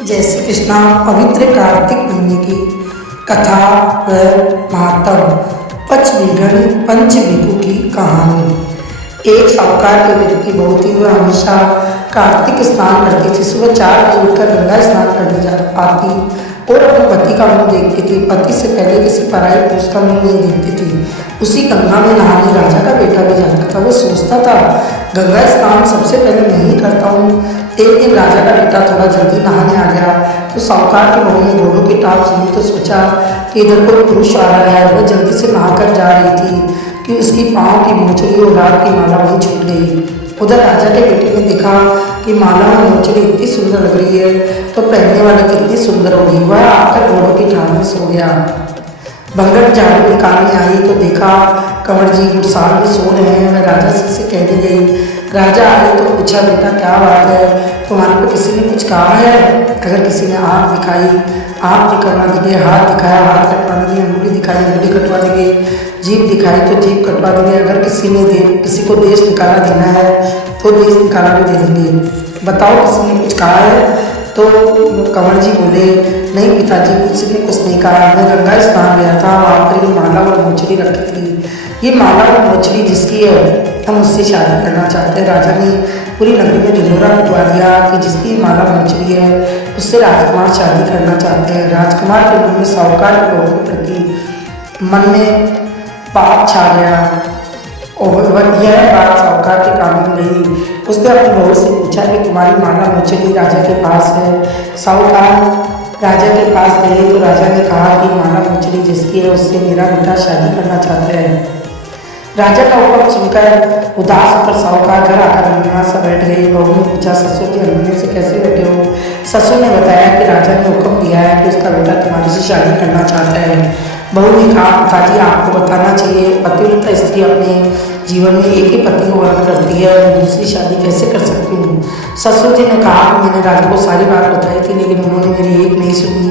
जय श्री कृष्णा। पवित्र कार्तिक महीने की कथा व महात्म। पंचबिंदु की कहानी। एक साहूकार के बेटे की बहू थी। वह हमेशा कार्तिक स्नान करती थी। सुबह 4 बजे उठकर गंगा स्नान करने जा आती और अपने पति का मुंह देखती थी। पति से पहले किसी पराई पुरुष का मुंह नहीं देखती थी। उसी गंगा में नहाने राजा का बेटा भी जाता था। वो सोचता था गंगा स्नान सबसे पहले मैं ही करता हूँ। एक दिन राजा का बेटा थोड़ा जल्दी नहाने आ गया तो साहूकार की बहू ने घोड़ों की टाप सुनी तो सोचा कि इधर कोई पुरुष आ रहा है। वह जल्दी से नहाकर जा रही थी कि उसकी पाँव की मोचड़ी और हाथ की माला वहीं छूट गई। उधर राजा के बेटे ने देखा कि माला और मोचड़ी इतनी सुंदर लग रही है तो पहनने वाली कितनी सुंदर होगी। वह आकर घोड़ों की ठाल में सो गया। बंगट झाड़ू निकालने आई तो देखा कंवर जी गुरसाल में सो रहे हैं। वह राजा से कहने गई। राजा आए तो पूछा, बेटा क्या बात है, तुम्हारे को किसी ने कुछ कहा है? अगर किसी ने आँख दिखाई आँख निकलवा देंगे, हाथ दिखाया हाथ कटवा देंगे, अंगुली दिखाई अंगुली कटवा देंगे, जीभ दिखाई तो जीभ कटवा देंगे। अगर किसी को देश निकाला देना है तो देश निकाला भी दे देंगे। बताओ किसी ने कुछ कहा है? तो कंवर जी बोले, नहीं पिताजी, किसी ने कुछ नहीं कहा। मैं गंगा स्नान गया था, वहाँ पर ये माला और मोचड़ी रखी थी। ये माला और मोचड़ी जिसकी है हम उससे शादी करना चाहते हैं। राजा ने पूरी नगरी में ढिंढोरा पिटवा दिया कि जिसकी माला मोचड़ी है उससे राजकुमार शादी करना चाहते हैं। राजकुमार के मन में साहूकार के बहू के प्रति मन में पाप छा गया और यह बात साहूकार के कान में रही। उसने अपनी बहू से पूछा कि तुम्हारी माला मोचड़ी राजा के पास है? साहूकार राजा के पास गए तो राजा ने कहा कि माला मोचड़ी जिसकी है उससे मेरा बेटा शादी करना चाहता है। राजा का हुक्म सुनकर उदास होकर साहूकार घर आकर अनमना सा बैठ गई। बहू ने पूछा, ससुर जी अनमने से कैसे बैठे हो? ससुर ने बताया कि राजा ने हुक्म दिया है कि उसका बेटा तुम्हारी से शादी करना चाहता है। बहू ने कहा, पिताजी आपको बताना चाहिए, पतिव्रता स्त्री अपने जीवन में एक ही पति को वर्ण करती है, मैं दूसरी शादी कैसे कर सकती हूँ? ससुर जी ने कहा, मैंने राजा को सारी बात बताई थी लेकिन उन्होंने मेरी एक नहीं सुनी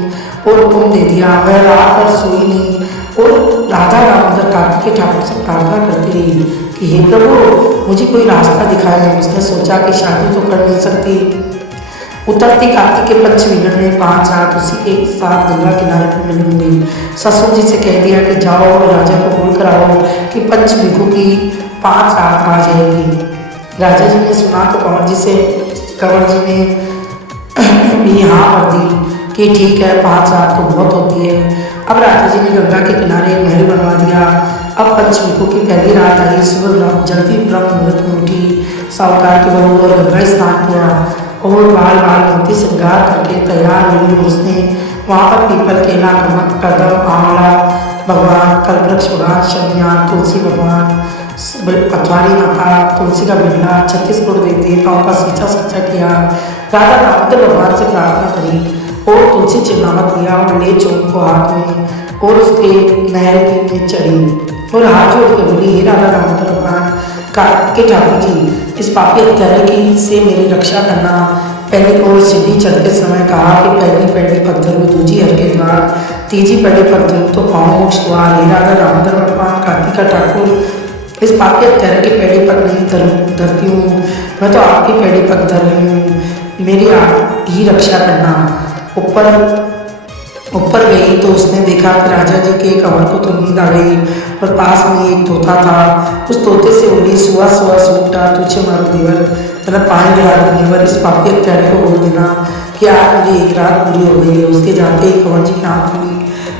और हुक्म दे दिया। वह रात भर सोई नहीं और राधा दामोदर कार्तिकेय ठाकुर से प्रार्थना करती रही कि हे प्रभु, मुझे कोई रास्ता दिखाए। उसने सोचा कि शादी तो कर नहीं सकती। उतरती कार्तिक के पंचमी में 5 रात उसी के साथ गंगा किनारे पर मिल लूंगी। ससुर जी से कह दिया कि जाओ और राजा को बोल कर आओ कि पंचबिंदु की 5 रात आ जाएगी। राजा जी ने सुना तो कंवर जी ने भी हाँ भर दी कि ठीक है, 5 रात तो बहुत होती है। अब राजा जी ने गंगा के किनारे महल बनवा दिया। अब पंचबिंदु की पहली रात आई। सुबह जल्दी ब्रह्म मुहूर्त में उठी साहूकार की बहू और गंगा स्नान किया और बाल मोती श्रृंगार करके तैयार हुई। उसने वहाँ पर पीपल, केला, कदम, आंवला भगवान, कल्पवृक्ष भगवान, शनियान, तुलसी भगवान, पथवारी माता, तुलसी का बिल्ला, 36 करोड़ देवी देवताओं का सींचा सच्चा किया। राधा दामोदर भगवान से प्रार्थना करी और तुलसी चिन्हावत लिया और ले चौक को हाथ में और उसके महल में चढ़ी और हाथ जोड़ के बोली, हे राधा दामोदर भगवान कार्तिकेय ठाकुर जी, इस पापी हत्यारे से मेरी रक्षा करना। पहली ओर सीढ़ी चढ़ते समय कहा कि पहली पैड़ी पत्थर में, दूजी हर के द्वार, तीजी पैड़ी पत्थर तो पाँव मोक्ष द्वार। हे राधा दामोदर भगवान कार्तिकेय ठाकुर, इस पापी हत्यारे की पैड़ी पर नहीं धरती हूँ, मैं तो आपकी पैड़ी पर धर रही हूँ, मेरी आप ही रक्षा करना। ऊपर गई तो उसने देखा कि राजा जी के कंवर को तो नींद आ गई और पास में एक तोता था। उस तोते से बोली, सुआ सुआ सूटा तुझे मारो देवर, तेरा पाएंगे रात देवर, इस पापी हत्यारे को बोल देना कि आज मुझे एक रात पूरी हो गई है। उसके जाते ही कंवर जी की आँख खुली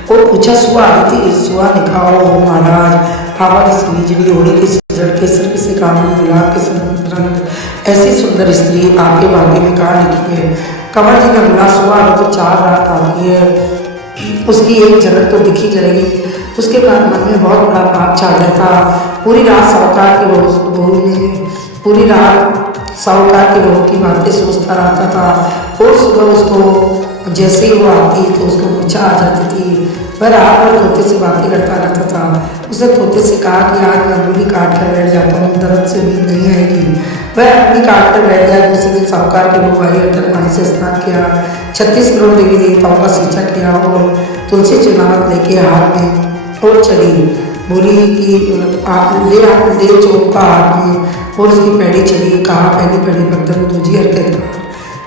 और पूछा, सुआ आई थी? सुआ ने कहा, ओ महाराज, हवा की बिजली, होली की जड़, केसर की से कामनी, गुलाब के रंग, ऐसी सुंदर स्त्री आपके भाग्य में कहाँ लिखी है? कंवर जी ने बोला, सुआ तो 4 रात आती है, उसकी एक झलक तो दिखी जाएगी। उसके बाद मन में बहुत बड़ा पाप छा गया था। पूरी रात साहूकार की बहू की बातें सोचता रहता था और सुबह उसको जैसे ही वो आती तो उसको मूर्छा आ जाती थी। वह रात भर तोते से बातें करता रहता था। उसने तोते से कहा कि आज मैं अंगुली काट कर बैठ जाता हूँ, दर्द से नींद नहीं आएगी। वह अंगुली काट कर बैठ गया। दूसरे दिन साहूकार के बहू आई, अटल पानी से स्नान किया, 36 करोड़ देवी देवताओं का सींचा किया और तुलसी चिन्हावत लेके हाथ में और चली। बोली कि ले चौक का हाथ में और उसकी पैड़ी चली। कहा, पहली पैड़ी पत्थर में, दूजी हर के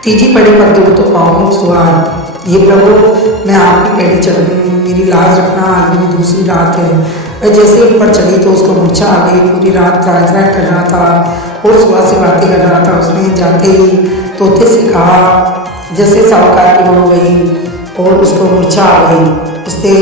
तीजी पड़ी पग दूँ तो पाऊँ सुहाग। ये प्रभु मैं आपकी पैड़ी चढ़ गई हूँ, मेरी लाज रखना, आज मेरी दूसरी रात है। मैं जैसे ही ऊपर चढ़ी तो उसको मूर्छा आ गई। पूरी रात त्राय त्राय कर रहा था और सुबह से बातें कर रहा था। उसने जाते ही तोते से कहा, जैसे साहूकार की हो गई और उसको मूर्छा आ गई। उसने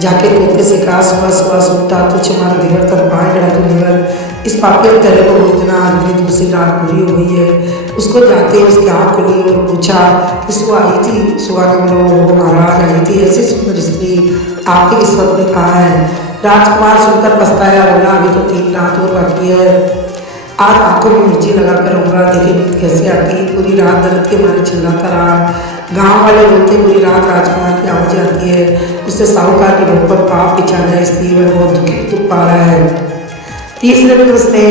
जाके तोते से कहा, सुबह सुबह सूटा तुझ हमारा देवर तब पाए गड़ा तो देवर, इस पापी तेरे को बोलना, आज मेरी दूसरी रात पूरी हो गई है। उसको जाते ही उसकी आँख खुली और पूछा कि सुबह आई थी, सुबह के बोलो महाराज आई थी, ऐसी सुंदर स्त्री आपकी किस्मत में कहाँ है। राजकुमार सुनकर पछताया, बोला अभी तो 3 रात और बाकी है, आज आंखों में मिर्ची लगा कर रहूँगा, देखे नींद कैसे आती। पूरी रात दर्द के मारे चिल्लाता रहा। गांव वाले बोलते पूरी रात राजकुमार की आवाज़ आती है। उससे साहूकार की मुख पर पाप बिछा है, इसलिए वह बहुत दुख पा रहा है। तीसरे दिन उसने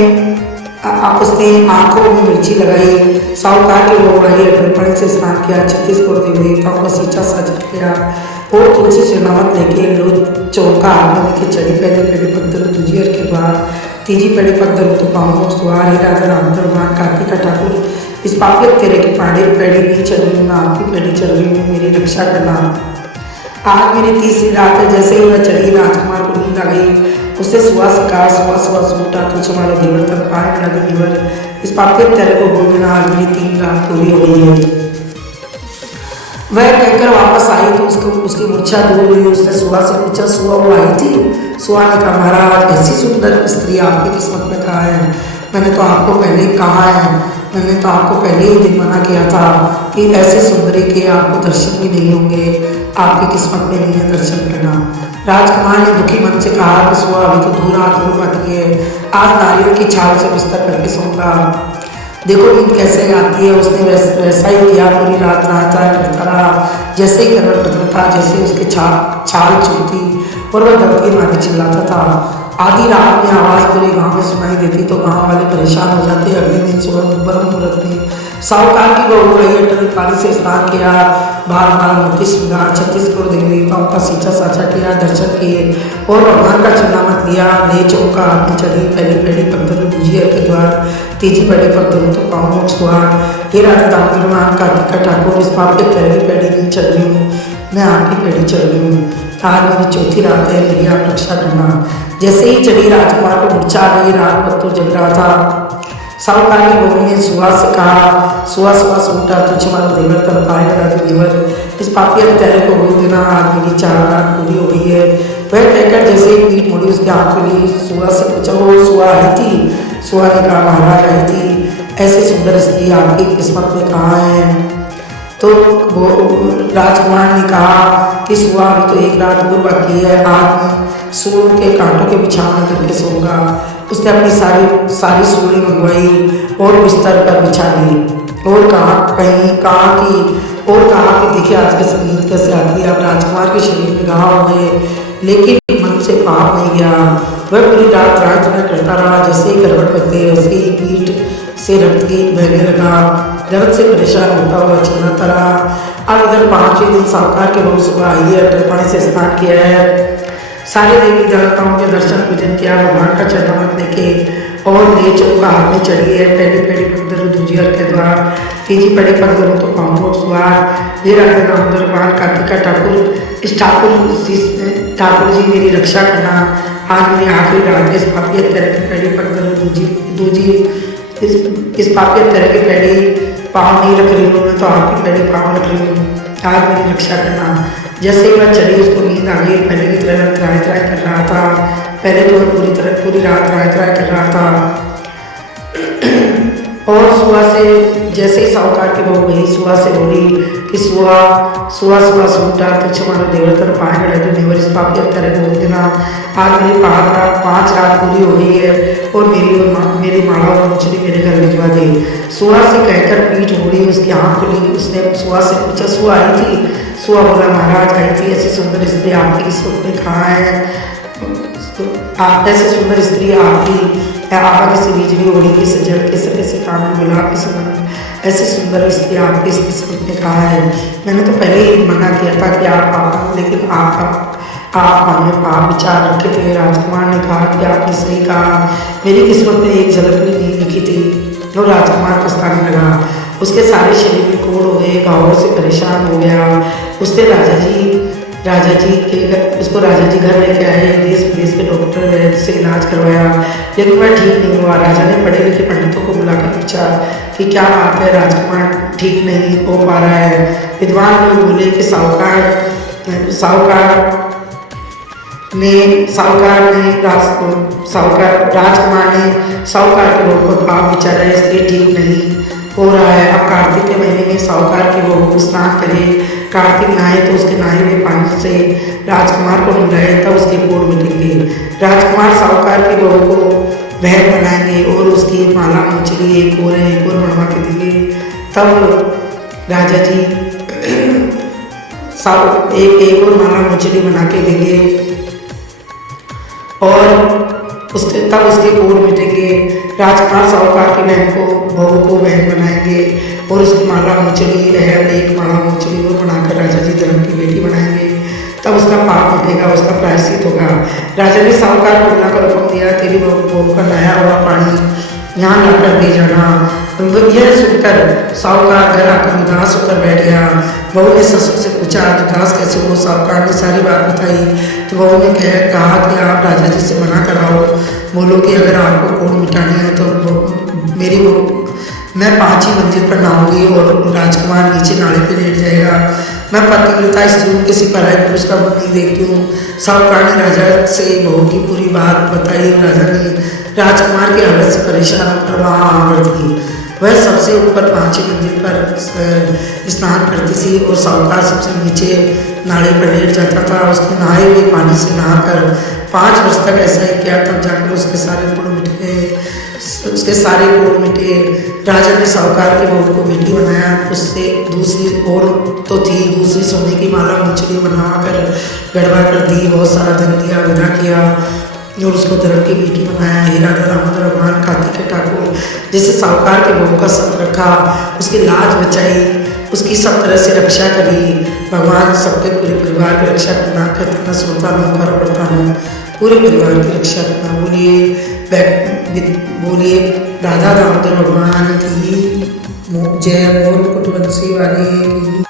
आंखों में मिर्ची लगाई, साहूकार के लोग आई, अटल से स्नान किया, 36 करोड़ देवताओं का सींचा सजा किया और तुलसी से नमक लेके लोग चौका हाथ में लेके चढ़ी। पहले पेड़ी पत्थर दूजियर के द्वार, तीजी पेड़ी पत्थर तो पाऊँ सुहार। ही राजा रामधर मान कार्तिका ठाकुर, इस पापियत तेरे की पेड़ी नहीं चढ़ रही हूँ, मैं आपकी पेड़ी चढ़ रही हूँ, मेरी रक्षा करना। आज मेरी तीसरी रात है। जैसे ही वह चढ़ी राजकुमार को नींद आ गई। उससे सुबह से कहा, सुबह सुबह सूटा तुझ हमारा देवर तक पाए गड़ा तो देवर, इस पापियत तेरे को बोलना, आज मेरी 3 रात पूरी हो गई है। वह कहकर वापस आई तो उसकी मूर्छा दूर हुई। उसने सुबह से पूछा, सुबह वो आई थी? सुबह ने कहा, महाराज ऐसी सुंदर स्त्री आपकी किस्मत में कहाँ है? मैंने तो आपको पहले ही कहा है, मैंने तो आपको पहले ही दिन मना किया था कि ऐसे सुंदरी के आपको दर्शन भी नहीं होंगे, आपकी किस्मत में नहीं है दर्शन करना। राजकुमार ने दुखी मन से कहा कि सुबह अभी तो दूर बाकी है, आज नारियल की छाल से बिस्तर करके सोऊंगा, देखो नींद कैसे आती है। उसने वैसा ही किया, पूरी रात त्राय करता रहा। जैसे ही करवट बदलता था, जैसे उसकी छाल चुभती और वह दर्द के मारे चिल्लाता था। आधी रात में आवाज़ पूरे गांव में सुनाई देती तो गांव वाले परेशान हो जाते। अगले दिन सुबह ब्रह्म मुहूर्त में साहूकार की बहू आई, अटल पानी से स्नान किया, बार बार मोती श्रृंगार 36 करोड़ देवताओं का सींचा साझा किया, दर्शन किए और भगवान का चिन्हामत लिया। ले चौका हाथ में चढ़ी, पहली पेड़ी पग दूजियर के द्वार, तीजी पेड़ी पग तो पाऊँ सुहाग। हे राजा दामोदर कार्तिका ठाकुर, इस पाप के तेरी पेड़ी नहीं चढ़ रही हूँ, मैं आपकी पेड़ी चढ़ रही हूँ। आज मेरी चौथी रात है, मेरी आप रक्षा करना। जैसे ही चढ़ी राजकुमार को मूर्छा आ गई। रात भर तो जग रहा था। साहूकार की बहू ने सुबह से कहा, सुबह सुबह सूटा तुझ हमारा देवर तब पाएगा राजू देवर, इस पापियत तेरे को बोल देना, आज मेरी 4 रात पूरी हो गई है। वह कहकर जैसे ही पीठ मोड़ी उसकी आँख खुली। सुबह से पूछा, वो सुबह आई थी? सुबह ने कहा, महाराज आई थी, ऐसी सुंदर स्त्री आपकी किस्मत में कहाँ है? तो वो राजकुमार ने कहा कि सुबह अभी तो 1 रात और बाकी है, आज मैं सूरों के कांटों के बिछाना करके सोऊंगा। उसने अपनी सारी सूरें मंगवाई और बिस्तर पर बिछा दी और कहा कि देखिए आज के संगीत कैसे आती है। अब राजकुमार के शरीर में घाव हो गए, लेकिन मन से पाप नहीं गया। वह पूरी रात त्राय करता रहा। जैसे ही करवट बदले वैसे ही पीठ से रक्त की बहने लगा। दर्द से परेशान होता हुआ चिल्लाता रहा। अब इधर 5वें दिन साहूकार के बहू सुबह आई है, अटल पानी से स्नान किया है, सारे देवी देवताओं के दर्शन पूजन किया, भगवान का चरणामृत लेके और ले चौका हाथ में चढ़ी है। पहली पेड़ी पग दूजियर के द्वार, तीजी पेड़ी पग तो पाऊँ सुहाग। ये राजा दामोदर मान कार्तिका ठाकुर, इस ठाकुर जी मेरी रक्षा करना, आज मेरी आखिरी रात है। इस पापियत तेरे की पेड़ी पग दूजी इस पापियत तेरे की पेड़ी पाँव नहीं रख रही हूँ, मैं तो आपकी पेड़ी पाँव रख रही हूँ, आज मेरी रक्षा करना। जैसे ही वह चली उसको नींद आ गई। पहले की तरह त्राय कर रहा था, पहले तो वह पूरी रात त्राय कर रहा था। और सुबह से जैसे ही साहूकार की बहू गई, सुबह से बोली कि सुबह सूटा तुझ हमारा देवर तर पाए गड़े तो देवर, इस पापियत तेरे को बोल देना, आज मेरी 5 रात पूरी हो गई है और मेरी माला और मुझे मेरे घर भिजवा दे। सुबह से कहकर पीठ मोड़ी, उसकी आँख खुली। उसने सुबह से पूछा, सुबह आई थी? सुबह बोला, महाराज आई थी, ऐसी सुंदर स्त्री आपकी किस्मत में कहाँ है? आप ऐसे सुंदर स्त्री आपकी आपा किसी बिजली ओढ़ी के सजल के सके से काम में गुलाब के समान, ऐसी सुंदर स्त्री आपकी इस किस्मत में कहाँ है? मैंने तो पहले ही मना किया था कि आप पापा, लेकिन आप मन में पाप विचार रखे थे। राजकुमार ने कहा कि आपने सही कहा, मेरी किस्मत में एक झलक भी नहीं लिखी थी। और राजकुमार पछताने लगा। उसके सारे शरीर में कोढ़ हो गए, घावों से परेशान हो गया। उसने राजा जी के घर उसको राजा जी घर लेके आए, देश विदेश के डॉक्टर वैद्य से इलाज करवाया, लेकिन वह ठीक नहीं हुआ। राजा ने पढ़े लिखे पंडितों को बुलाकर पूछा कि क्या बात है, राजकुमार ठीक नहीं हो पा रहा है। विद्वान लोग बोले कि राजकुमार ने साहूकार के बहू को कहा बेचारा इसलिए ठीक नहीं हो रहा है। अब कार्तिक के महीने में साहूकार की बहू को स्नान करे, कार्तिक नहाए तो उसके नहाए हुए पानी से राजकुमार को नहलाए, तब उसके कोढ़ मिटेंगे। राजकुमार साहूकार की बहू को बहन बनाएंगे और उसकी माला मुचली एक और बनवा के देंगे। तब राजा जी एक और माला मुचली बना के देंगे और तब उसके कोढ़ मिटेंगे। राजकुमार साहूकार की बहू को बहन बनाएंगे और उसकी माला मुचली एक माला मुचली और बनाकर राजा जी धर्म की बेटी बनाएंगे। तब उसका पाप मिटेगा, उसका प्रायश्चित होगा। राजा ने साहूकार को बुलाकर हुक्म दिया, तेरी बहू का नया हुआ पानी यहाँ लाकर दे जाना। यह सुनकर साहूकार घर आकर उदास होकर बैठ गया। बहू ने ससुर से पूछा उदास कैसे हो। साहूकार ने सारी बात बताई तो बहू ने कहा कि आप राजा जी से मना कराओ, बोलो कि अगर आपको कोढ़ मिटानी है तो मेरी बहू मैं 5 ही मंजिल पर नहाऊंगी और राजकुमार नीचे नाले पे लेट जाएगा। मैं पतिव्रता स्त्री हूँ, किसी पराये पुरुष का मुँह नहीं देखती हूँ। साहूकार ने राजा से बहू की पूरी बात बताई। राजा ने राजकुमार की हालत से परेशान होकर वहाँ आवर्त की। वह सबसे ऊपर 5वीं मंजिल पर स्नान करती थी और साहूकार सबसे नीचे नाले पर लेट जाता था। उसके नहाए हुए पानी से नहाकर 5 वर्ष तक ऐसा ही किया, तब जाकर उसके सारे कोढ़ मिट मिटे। राजा ने साहूकार की बहू को बेटी बनाया। उससे दूसरी और तो थी, दूसरी सोने की माला मुचली बनवाकर गड़बड़ कर दी, बहुत सारा धन दिया, विदा किया और उसको धर्म की बेटी बनाया। हे राजा दामोदर भगवान कार्तिक के ठाकुर जैसे साहूकार की बहू का सत रखा, उसकी लाज बचाई, उसकी सब तरह से रक्षा करी। भगवान सबके पूरे परिवार की रक्षा करना, कहता सुनता हूँ, कर पड़ता हूँ, पूरे परिवार की रक्षा करना। बोलिए राधा दामोदर भगवान की जय। मोर कुटवंशी वाले की